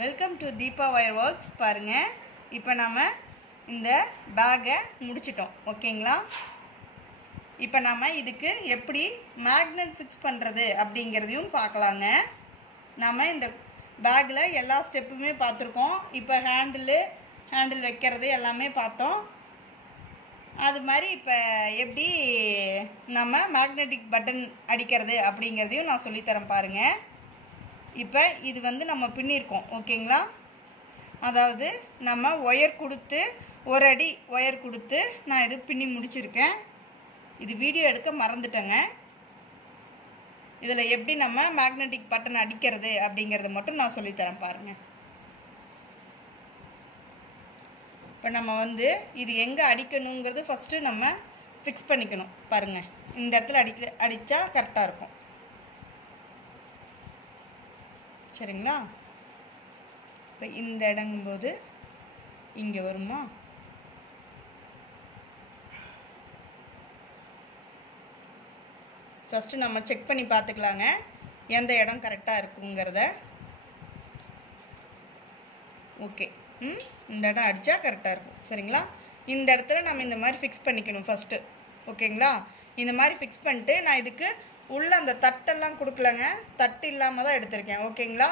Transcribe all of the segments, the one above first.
Welcome to Deepa wire works. பாருங்கள், இப்போ நம்ம இந்த பேக்கை முடிச்சிட்டோம். ஓகேங்களா? இப்போ நம்ம இதுக்கு எப்படி மேக்னெட் ஃபிக்ஸ் பண்ணுறது அப்படிங்கிறதையும் பார்க்கலாங்க. நம்ம இந்த பேக்கில் எல்லா ஸ்டெப்புமே பார்த்துருக்கோம். இப்போ ஹேண்டில் வைக்கிறது எல்லாமே பார்த்தோம். அது மாதிரி இப்போ எப்படி நம்ம மேக்னெட்டிக் பட்டன் அடிக்கிறது அப்படிங்கிறதையும் நான் சொல்லித்தரேன் பாருங்கள். இப்போ இது நம்ம பின்னிருக்கோம். ஓகேங்களா? அதாவது நம்ம ஒயர் கொடுத்து ஒரு அடி ஒயர் கொடுத்து நான் இது பின்னி முடிச்சிருக்கேன். இது வீடியோ எடுக்க மறந்துட்டேங்க. இதில் எப்படி நம்ம மேக்னெட்டிக் பட்டன் அடிக்கிறது அப்படிங்கிறத மட்டும் நான் சொல்லித்தரேன் பாருங்கள். இப்போ நம்ம இது எங்கே அடிக்கணுங்கிறது ஃபஸ்ட்டு நம்ம ஃபிக்ஸ் பண்ணிக்கணும். பாருங்கள், இந்த இடத்துல அடித்தா கரெக்டாக இருக்கும். சரிங்களா? இப்போ இந்த இடங்கும்போது இங்கே வருமா? ஃபஸ்ட்டு நம்ம செக் பண்ணி பார்த்துக்கலாங்க எந்த இடம் கரெக்டாக இருக்குங்கிறத. ஓகே, இந்த இடம் அடித்தா கரெக்டாக இருக்கும். சரிங்களா? இந்த இடத்துல நம்ம இந்த மாதிரி ஃபிக்ஸ் பண்ணிக்கணும் ஃபஸ்ட்டு. ஓகேங்களா? இந்த மாதிரி ஃபிக்ஸ் பண்ணிட்டு நான் இதுக்கு உள்ளே அந்த தட்டெல்லாம் கொடுக்கலங்க, தட்டு இல்லாமல் தான் எடுத்திருக்கேன். ஓகேங்களா?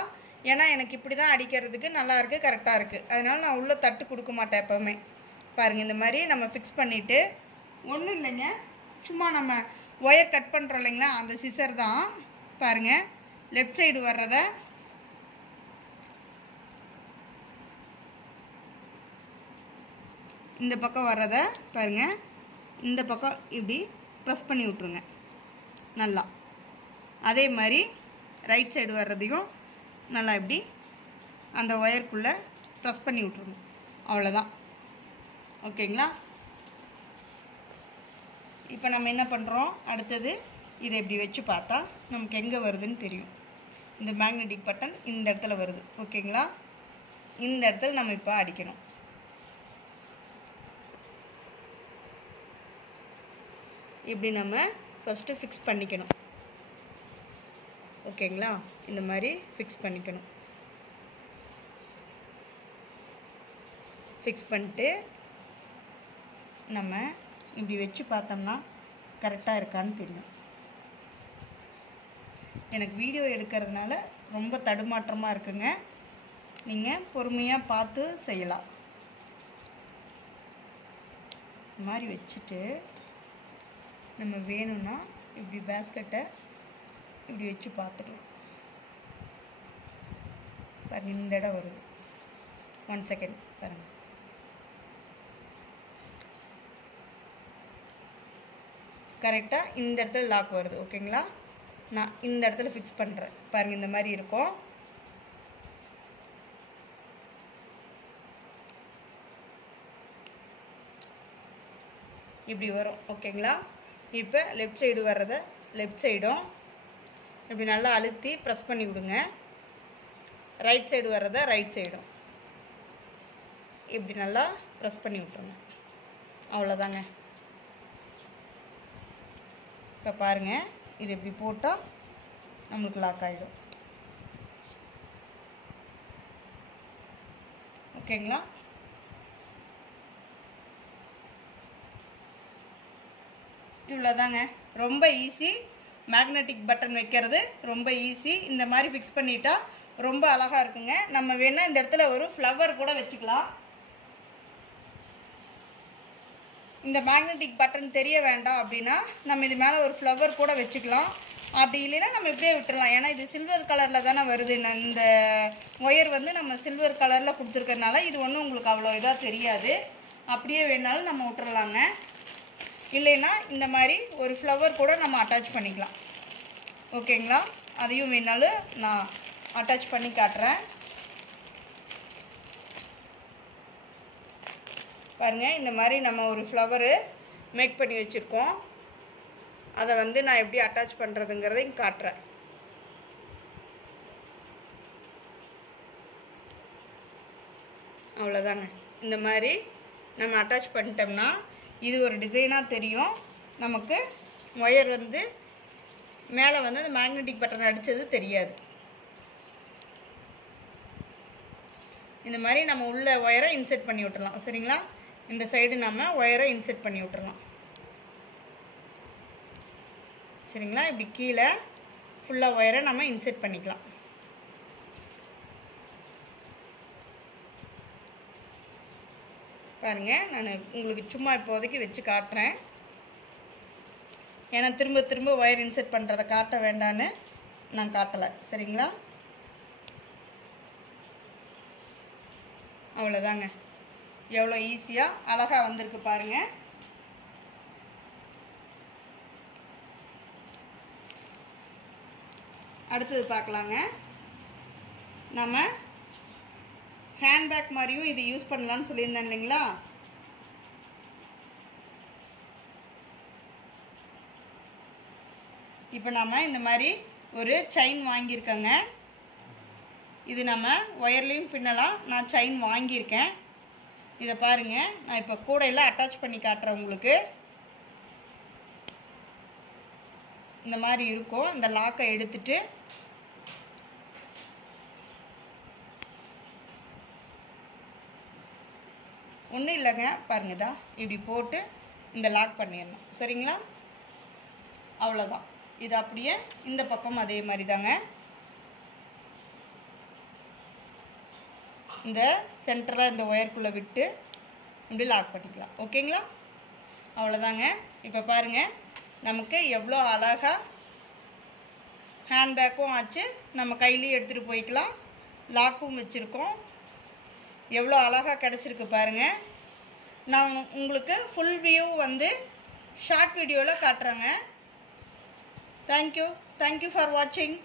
ஏன்னா எனக்கு இப்படி தான் அடிக்கிறதுக்கு நல்லாயிருக்கு, கரெக்டாக இருக்குது. அதனால நான் உள்ளே தட்டு கொடுக்க மாட்டேன் எப்போவுமே. பாருங்கள், இந்த மாதிரி நம்ம ஃபிக்ஸ் பண்ணிவிட்டு ஒன்றும் இல்லைங்க, சும்மா நம்ம ஒயர் கட் பண்ணுறோம் இல்லைங்களா, அந்த சிசர் தான். பாருங்கள், லெஃப்ட் சைடு வர்றதை இந்த பக்கம் வர்றதை பாருங்கள், இந்த பக்கம் இப்படி ப்ரெஸ் பண்ணி விட்ருங்க நல்லா. அதே மாதிரி ரைட் சைடு வர்றதையும் நல்லா இப்படி அந்த ஒயருக்குள்ளே ப்ரெஸ் பண்ணி விட்ருங்க. அவ்வளோதான். ஓகேங்களா? இப்போ நம்ம என்ன பண்ணுறோம், அடுத்தது இதை இப்படி வச்சு பார்த்தா நமக்கு எங்கே வருதுன்னு தெரியும். இந்த மேக்னெட்டிக் பட்டன் இந்த இடத்துல வருது. ஓகேங்களா? இந்த இடத்துல நம்ம இப்போ அடிக்கணும். இப்படி நம்ம ஃபஸ்ட்டு ஃபிக்ஸ் பண்ணிக்கணும். ஓகேங்களா? இந்த மாதிரி ஃபிக்ஸ் பண்ணிக்கணும். ஃபிக்ஸ் பண்ணிட்டு நம்ம இப்படி வச்சு பார்த்தோம்னா கரெக்டாக இருக்கான்னு தெரியும். எனக்கு வீடியோ எடுக்கிறதுனால ரொம்ப தடுமாற்றமாக இருக்குங்க. நீங்கள் பொறுமையாக பார்த்து செய்யலாம். இந்த மாதிரி வச்சுட்டு நம்ம வேணும்னா இப்படி பேஸ்கெட்டை இப்படி வச்சு பார்த்துக்கலாம். பாருங்கள், இந்த இடம் வருது. 1 செகண்ட் பாருங்கள். கரெக்டாக இந்த இடத்துல லாக் வருது. ஓகேங்களா? நான் இந்த இடத்துல ஃபிக்ஸ் பண்ணுறேன். பாருங்கள், இந்த மாதிரி இருக்கும். இப்படி வரும். ஓகேங்களா? இப்போ லெஃப்ட் சைடு வர்றதை லெஃப்ட் சைடும் இப்படி நல்லா அழுத்தி ப்ரெஸ் பண்ணி விடுங்க. ரைட் சைடு வர்றதை ரைட் சைடும் இப்படி நல்லா ப்ரெஸ் பண்ணி விட்டுருங்க. அவ்வளோதாங்க. இப்போ பாருங்கள், இது இப்படி போட்டால் நம்மளுக்கு லாக் ஆகிடும். ஓகேங்களா? இவ்வளோதாங்க. ரொம்ப ஈஸி. மேக்னெட்டிக் பட்டன் வைக்கிறது ரொம்ப ஈஸி. இந்த மாதிரி ஃபிக்ஸ் பண்ணிட்டா ரொம்ப அழகாக இருக்குங்க. நம்ம வேணால் இந்த இடத்துல ஒரு ஃப்ளவர் கூட வச்சுக்கலாம். இந்த மேக்னெட்டிக் பட்டன் தெரிய வேண்டாம் அப்படின்னா நம்ம இது மேலே ஒரு ஃப்ளவர் கூட வச்சுக்கலாம். அப்படி இல்லைன்னா நம்ம இப்படியே விட்டுடலாம். ஏன்னா இது சில்வர் கலரில் தானே வருது. இந்த ஒயர் நம்ம சில்வர் கலரில் கொடுத்துருக்கறனால இது ஒன்றும் உங்களுக்கு அவ்வளோ இதாக தெரியாது. அப்படியே வேணாலும் நம்ம விட்டுறலாங்க. இல்லைன்னா இந்த மாதிரி ஒரு ஃப்ளவர் கூட நம்ம அட்டாச் பண்ணிக்கலாம். ஓகேங்களா? அதையும் வேணாலும் நான் அட்டாச் பண்ணி காட்டுறேன். பாருங்கள், இந்த மாதிரி நம்ம ஒரு ஃப்ளவரு மேக் பண்ணி வச்சுருக்கோம். அதை நான் எப்படி அட்டாச் பண்ணுறதுங்கிறதையும் காட்டுறேன். அவ்வளோதாங்க. இந்த மாதிரி நம்ம அட்டாச் பண்ணிட்டோம்னா இது ஒரு டிசைனாக தெரியும். நமக்கு ஒயர் மேலே அந்த மேக்னெட்டிக் பட்டன் அடித்தது தெரியாது. இந்த மாதிரி நம்ம உள்ள ஒயரை இன்செர்ட் பண்ணி விட்டுறலாம். சரிங்களா? இந்த சைடு நம்ம ஒயரை இன்செர்ட் பண்ணி விட்டுறலாம். சரிங்களா? இப்படி கீழே ஃபுல்லாக ஒயரை நம்ம இன்செர்ட் பண்ணிக்கலாம். பாருங்கள், நான் உங்களுக்கு சும்மா இப்போதைக்கு வச்சு காட்டுறேன். ஏன்னா திரும்ப திரும்ப ஒயர் இன்செர்ட் பண்ணுறதை காட்ட வேண்டான்னு நான் காட்டலை. சரிங்களா? அவ்வளோதாங்க. எவ்வளோ ஈஸியாக அழகாக வந்திருக்கு பாருங்கள். அடுத்தது பார்க்கலாங்க. நம்ம ஹேண்ட்பேக் மாதிரியும் இது யூஸ் பண்ணலான்னு சொல்லியிருந்தேன் இல்லைங்களா? இப்போ நம்ம இந்த மாதிரி ஒரு செயின் வாங்கியிருக்கோங்க. இது நம்ம ஒயர்லேயும் பின்னலாம். நான் செயின் வாங்கியிருக்கேன். இதை பாருங்கள், நான் இப்போ கூடையில் அட்டாச் பண்ணி காட்டுறேன் உங்களுக்கு. இந்த மாதிரி இருக்கும். இந்த லாக்கை எடுத்துட்டு ஒன்றும் இல்லைங்க, பாருங்கதா இப்படி போட்டு இந்த லாக் பண்ணிடணும். சரிங்களா? அவ்வளோதான். இது அப்படியே இந்த பக்கம் அதே மாதிரி தாங்க. இந்த சென்டரில் இந்த ஒயருக்குள்ளே விட்டு இப்படி லாக் பண்ணிக்கலாம். ஓகேங்களா? அவ்வளோதாங்க. இப்போ பாருங்கள், நமக்கு எவ்வளோ அழகாக ஹேண்ட்பேக்கும் ஆச்சு, நம்ம கையிலையும் எடுத்துகிட்டு போய்க்கலாம், லாக்கும் வச்சுருக்கோம். எவ்வளோ அழகாக கிடச்சிருக்கு பாருங்கள். நான் உங்களுக்கு ஃபுல் வியூ வந்து ஷார்ட் வீடியோவில் காட்டுறேங்க. தேங்க்யூ ஃபார் வாட்சிங்.